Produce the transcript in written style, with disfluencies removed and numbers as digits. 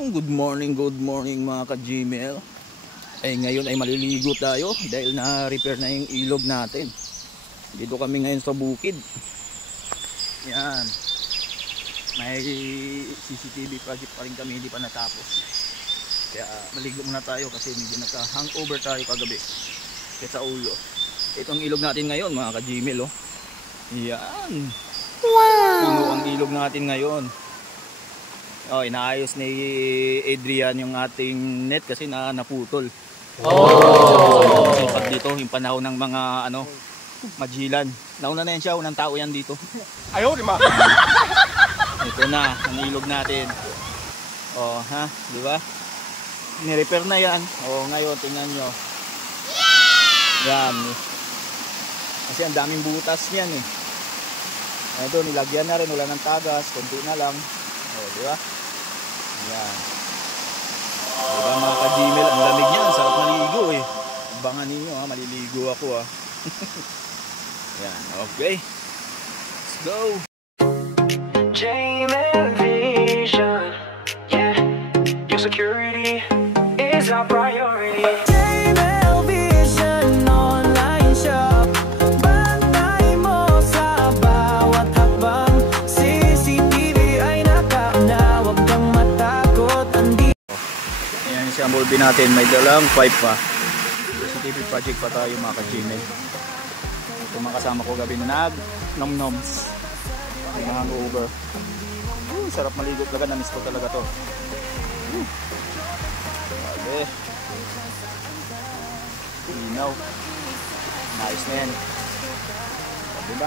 Good morning mga ka-Gmail. Ngayon ay maliligo tayo dahil na-repair na yung ilog natin. Dito kami ngayon sa bukid. Yan. May CCTV project pa rin kami, hindi pa natapos. Kaya maligo muna tayo kasi medyo nagka-hangover tayo kagabi. Kaya sa ulo. Itong ilog natin ngayon mga ka-Gmail, oh. Yan. Wow! Puno ang ilog natin ngayon. Oh, inaayos ni Adrian yung ating net kasi naputol. Oh! Pag dito, yung panahon ng mga majilan. Nauna na yan siya, unang tao yan dito. Ayaw, di ma. Ito na, ang ilog natin. Oh, ha? Di ba? Ni-repair na yan. Oh, ngayon, tingnan nyo. Yan. Kasi ang daming butas niyan eh. Ito, nilagyan na rin, wala ng tagas, konti na lang. Oh, di ba? Yan. Diba mga ka-Gmail, ang lamig niyan, sarap maligo eh. Abangan ninyo ha, maliligo ako ha. Yan, okay. Let's go. Gmail Vision, yeah. Your security is our priority. Gmail Vision online shop. Bantay mo sa bawat hakbang. CCTV ay nakauna, wag kang matakot. Ayan siya ang bulbi natin, may dalang pipe pa. CCTV project pa tayo mga ka-Gmail. Ito mga kasama ko gabi na nag-nom-noms. May hangover. Sarap maligo talaga, na-miss ko talaga to. Grabe. Linaw. Nice na yan. Diba?